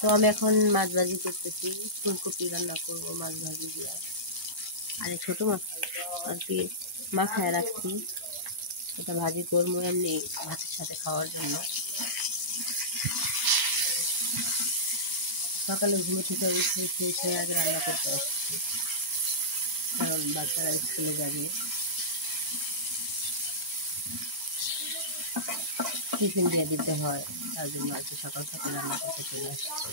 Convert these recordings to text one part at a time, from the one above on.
তো আমি এখন মাছ ভাজি করতেছি, ফুলকপি রান্না করবো মাছ ভাজি দিয়ে। আর ছোট মাছ আর কি মাখায় রাখছি, এটা ভাজি করবো এমনি ভাতের সাথে খাওয়ার জন্য। সকালে ঘুমে থেকে উঠে আগে রান্না করতে আসছি, কারণ বাচ্চারা স্কুলে যাবে, টিফিন দিয়ে দিতে হয়, তার জন্য আজকে সকাল থেকে রান্না করতে চলে আসছে।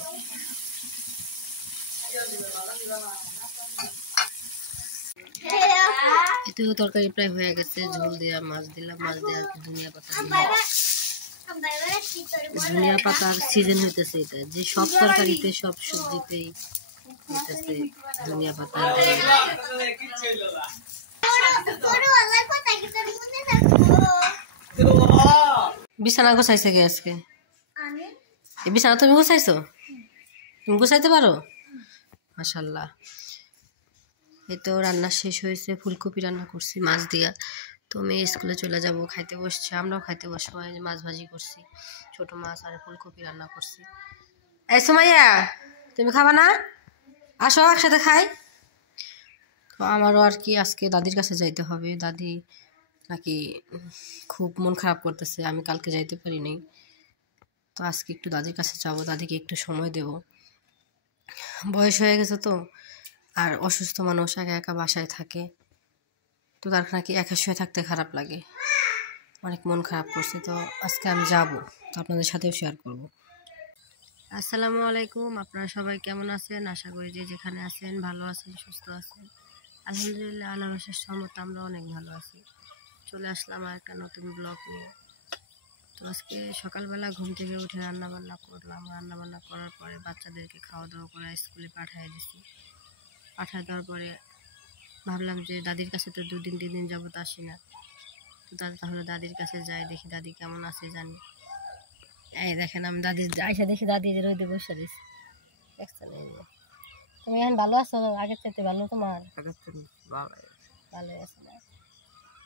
এতে তরকারি প্রায় হয়ে গেছে, ঝোল দেওয়া মাছ দিলাম, মাছ দেওয়ার ধনিয়া পাতা দিলাম। ধনিয়া পাতার সিজন হইতেছে, এটা যে সব তরকারিতে সব সবজিতেই হইতেছে ধনিয়া পাতা। বিছানা গোছাইছে কে আজকে? এই বিছানা তুমি গোছাইছো? তুমি গোছাইতে পারো? মাশাআল্লাহ। এই তো রান্না শেষ হয়েছে, ফুলকপি রান্না করছি মাছ দিয়া। তো মেয়ে স্কুলে চলে যাব, খাইতে বসছে, আমরাও খাইতে বসবো। মাছ ভাজি করছি, ছোট মাছ আর ফুলকপি রান্না করছি। এই সুমাইয়া, তুমি খাবা না? আসো একসাথে খাই। তো আমারও আর কি আজকে দাদির কাছে যাইতে হবে। দাদি নাকি খুব মন খারাপ করতেছে, আমি কালকে যাইতে পারি নাই। তো আজকে একটু দাদির কাছে যাব, দাদিকে একটু সময় দেব। বয়স হয়ে গেছে তো, আর অসুস্থ মানুষ একা একা বাসায় থাকে, তো তার নাকি একা শুয়ে থাকতে খারাপ লাগে, অনেক মন খারাপ করছে। তো আজকে আমি যাব, তো আপনাদের সাথেও শেয়ার করব। আসসালামু আলাইকুম, আপনারা সবাই কেমন আছেন? আশা করি যে যেখানে আছেন ভালো আছেন, সুস্থ আছেন। আলহামদুলিল্লাহ, আল্লাহর অশেষ রহমতে আমরা অনেক ভালো আছি। চলে আসলাম আর একটা নতুন ব্লগ নিয়ে। তো আজকে সকালবেলা ঘুম থেকে উঠে রান্নাবান্না করলাম। রান্নাবান্না করার পরে বাচ্চাদেরকে খাওয়া দাওয়া করে স্কুলে পাঠিয়ে দিছি। পাঠিয়ে দেওয়ার পরে ভাবলাম যে দাদির কাছে তো 2 দিন 3 দিন যাবত আসি না, তো তাহলে দাদির কাছে যাই, দেখি দাদি কেমন আছে জানি। এই দেখেন আমি দাদির আইসা দেখি দাদি যে রোদে বসে রয়েছে, দেখছেন? তুমি এখন ভালো আছো? আগের চাইতে ভালো? তোমার ভালো আছে না?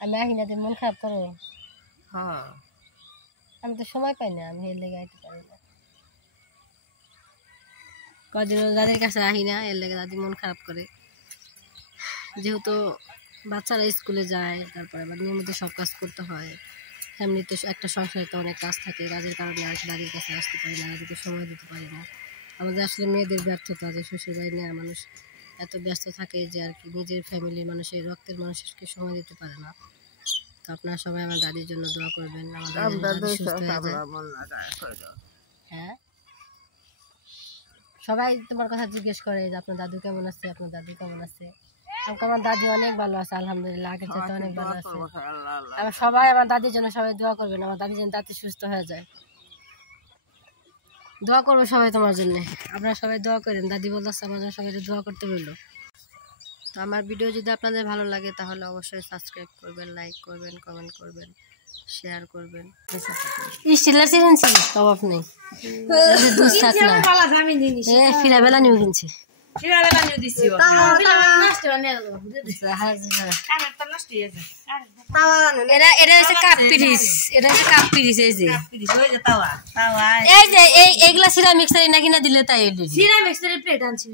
আমি আহি না, মন খারাপ করো? হ্যাঁ, আমি তো সময় পাই না, আমি এর লেগে আইতে পারি না। কদিন দাদির কাছে আহি না, এর লেগে দাদি মন খারাপ করে। যেহেতু বাচ্চারা স্কুলে যায়, তারপরে আবার নিয়মিত সব কাজ করতে হয়, ফ্যামিলিতে একটা সংসারে তো অনেক কাজ থাকে, কাজের কারণে আর কি দাদির কাছে আসতে পারি না, দাদিকে সময় দিতে পারি না। আমাদের আসলে মেয়েদের ব্যর্থতা যে শ্বশুরবাড়ি নিয়ে মানুষ এত ব্যস্ত থাকে যে আর কি নিজের ফ্যামিলির মানুষের, রক্তের মানুষকে সময় দিতে পারে না। তো আপনারা সবাই আমার দাদির জন্য দোয়া করবেন, আমার দাদি সুস্থ হয়ে যায়। হ্যাঁ, সবাই তোমার কথা জিজ্ঞেস করে যে আপনার দাদু কেমন আছে, আপনার দাদু কেমন আছে। আমার দাদি অনেক ভালো আছে, আলহামদুলিল্লাহ, আগের চাইতে অনেক ভালো আছে। আমার সবাই আমার দাদির জন্য সবাই দোয়া করবেন, আমার দাদি যেন তাতে সুস্থ হয়ে যায়। দোয়া করবো সবাই তোমার জন্য, আপনারা সবাই দোয়া করেন। দাদি বলতেছে আমার জন্য সবাই দোয়া করতে বললো। তো আমার ভিডিও যদি আপনাদের ভালো লাগে তাহলে অবশ্যই সাবস্ক্রাইব করবেন, লাইক করবেন, কমেন্ট করবেন, শেয়ার করবেন। স্টিলার কিনছি অভাব নেই, দুধ থাক না, ফিরা বেলা নিউ কিনছি। এইগুলা সিরা মিক্সার না কিনা দিলে তাই প্লেট আনছি।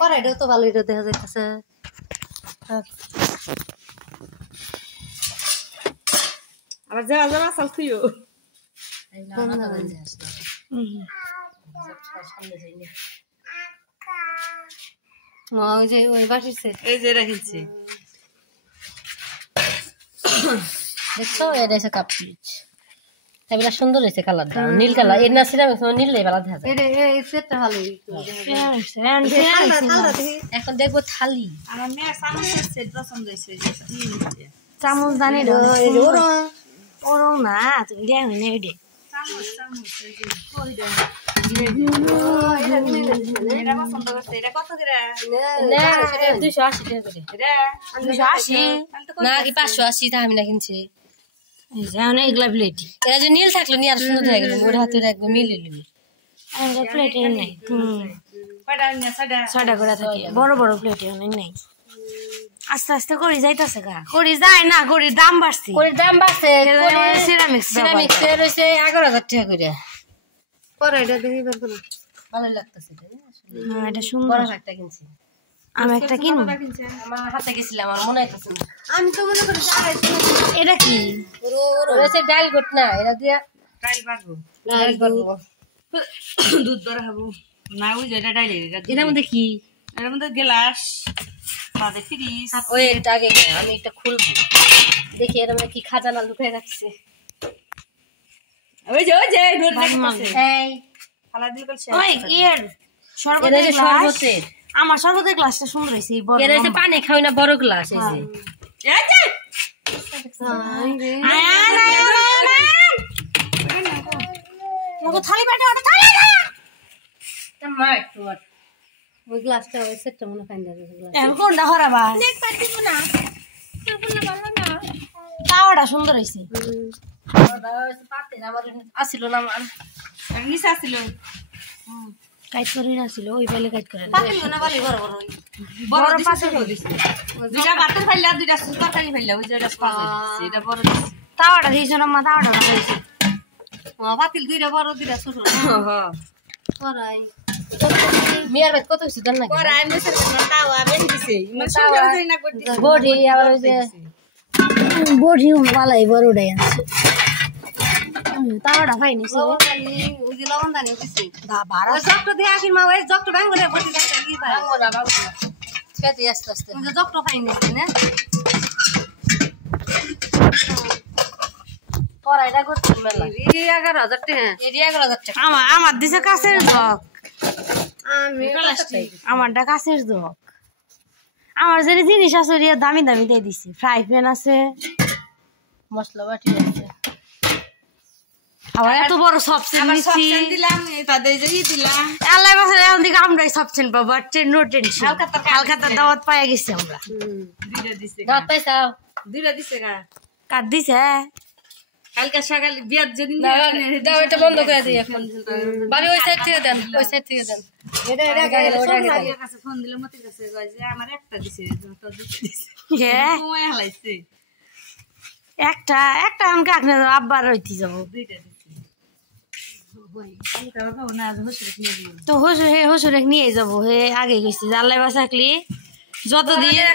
কড়াইটাও তো ভালো দেখা যাইতেছে। আবার যাওয়া যাওয়া চাল খুঁজো ওই বাসির সেট এই যে রাখিছি, দেখছো? এটা হচ্ছে কাপ পিচ, এগুলা সুন্দর হয়েছে কালারটা, নীল কালার। এর না সিরামিক্স নীল ভালো দেখা যায়। এই সেটটা ভালো। এখন দেখবো থালি। আমার মেয়ের চামচের সেট পছন্দ হয়েছে, চামচ দানি ওরং না তুমি দেখ না ওইটা চামচ চামচ এটা পছন্দ করছে। এটা কত করে? 280 টাকা করে। এটা 280 না কি 580 টা আমি না কিনছি। এই যে অনেক এগুলা প্লেট, এটা যে নীল থাকলো নি আর সুন্দর হয়ে গেল, ওর হাতে একদম মিলে নিলি। আমরা প্লেট এর নাই, কয়টা নিয়া? 6টা করে থাকে, বড় বড় প্লেট এর নাই। আস্তে আস্তে করি যাইতাছে গা করি যায় না করির দাম বাড়ছে করির দাম বাড়ছে সিরামিক্স সিরামিক্সের রয়েছে 11,000 টাকা করে পরে এটা দেখি বের করো ভালো লাগতেছে হ্যাঁ এটা সুন্দর বড় একটা কিনছি আমি একটা কিনবো আমার হাতে গেছিলাম আমার মনে হইতেছে আমি তো মনে করি এটা কি রয়েছে ডাল গোট না এটা দিয়া ডাইল পারবো ডাল করবো দুধ ধরা খাবো না ওই যেটা ডাইল এটার মধ্যে কি এর মধ্যে গ্লাস বাদে ফ্রিজ ওই এটা আগে আমি এটা খুলবো দেখি এর মধ্যে কি খাজানা লুকিয়ে রাখছে ওই যে দুধ রাখতেছে এই খালা দিল কলছে ওই এর এটা শরবতের যে গ্লাস শরবতের আমার শরবতের গ্লাসটা সুন্দর হইছে এই বড় এটা যে পানি খাওই না বড় গ্লাস এই যে এই যে লোগো থালি বাটে ওটা থালি না মা একটু ওই গ্লাসটা ওই সেটটা মনে ফাইন লাগে গ্লাস এখন কোনটা হরাবা নেট পাচ্ছি না ভালো না তাওয়াটা সুন্দর হইছে আসিল না আমার নিচে আসছিল কাইট করে না ছিল ওই বেলে কাইট করে না বালি বড় বড় বড় পাশে দিছে দুইটা বাটার ফাইলা দুইটা তরকারি ফাইলা ওই যেটা পাশে দিছে এটা বড় দিছে তাওয়াটা দিয়েছ না মা তাওয়াটা দিয়েছে পাতিল দুইটা বড় দুইটা ছোট হ্যাঁ করাই মিয়ার ভাই কত হইছে জান না পরে আমি মেসের না তাও আবেন দিছে মানে সুন্দর যাই না করে দিছে বডি আবার ওই যে বড়ি মালাই বড়টাই আছে তাওয়াটা ফাইনি ছিল ওই যে লবণ দানি দিছে দা বারা ওই জগটো দিয়ে আখির মা ওই জগটো ভাঙ করে বসে থাকতে কি ভাই ভাঙনা খেতে আস্তে আস্তে ওই যে জগটো ফাইন দিছে না পড়াইটা করতে মেলা এই 11,000 টাকা এই 11,000 টাকা আমার দিছে কাছের জগ আমি আমারটা কাছের জগ আমার যে জিনিস আছে রিয়া দামি দামি দিয়ে দিছি ফ্রাই প্যান আছে মশলা বাটি আছে আবার এত বড় সবসেন আবার নিছি সবসেন দিলাম তাদের যে দিলাম আল্লাহ বাসায় এখন দিকে আমরাই সবসেন পাবো আর নো টেনশন হালকাতার দাওয়াত পাইয়া গেছি আমরা দুইটা দিছে দাঁত পাইছাও দুইটা দিছে গা কার দিছে কালকে সকালে বিয়ার যেদিন দাও এটা বন্ধ করে দিই এখন বাড়ি ওই সাইড থেকে দেন ওই সাইড থেকে দেন এটা কাছে ফোন দিলে মতির কাছে কয় যে আমার একটা দিছে তো দুটো দিছে হ্যাঁ সময় হালাইছে একটা আমাকে আপনি আব্বার রইতে যাবো দুইটা দিছে আমি তো বাবা না হসরে নিয়ে গেল তো হসুর নিয়ে যাবো হে আগে গেছি আল্লাহ বাসাকলি যতদিন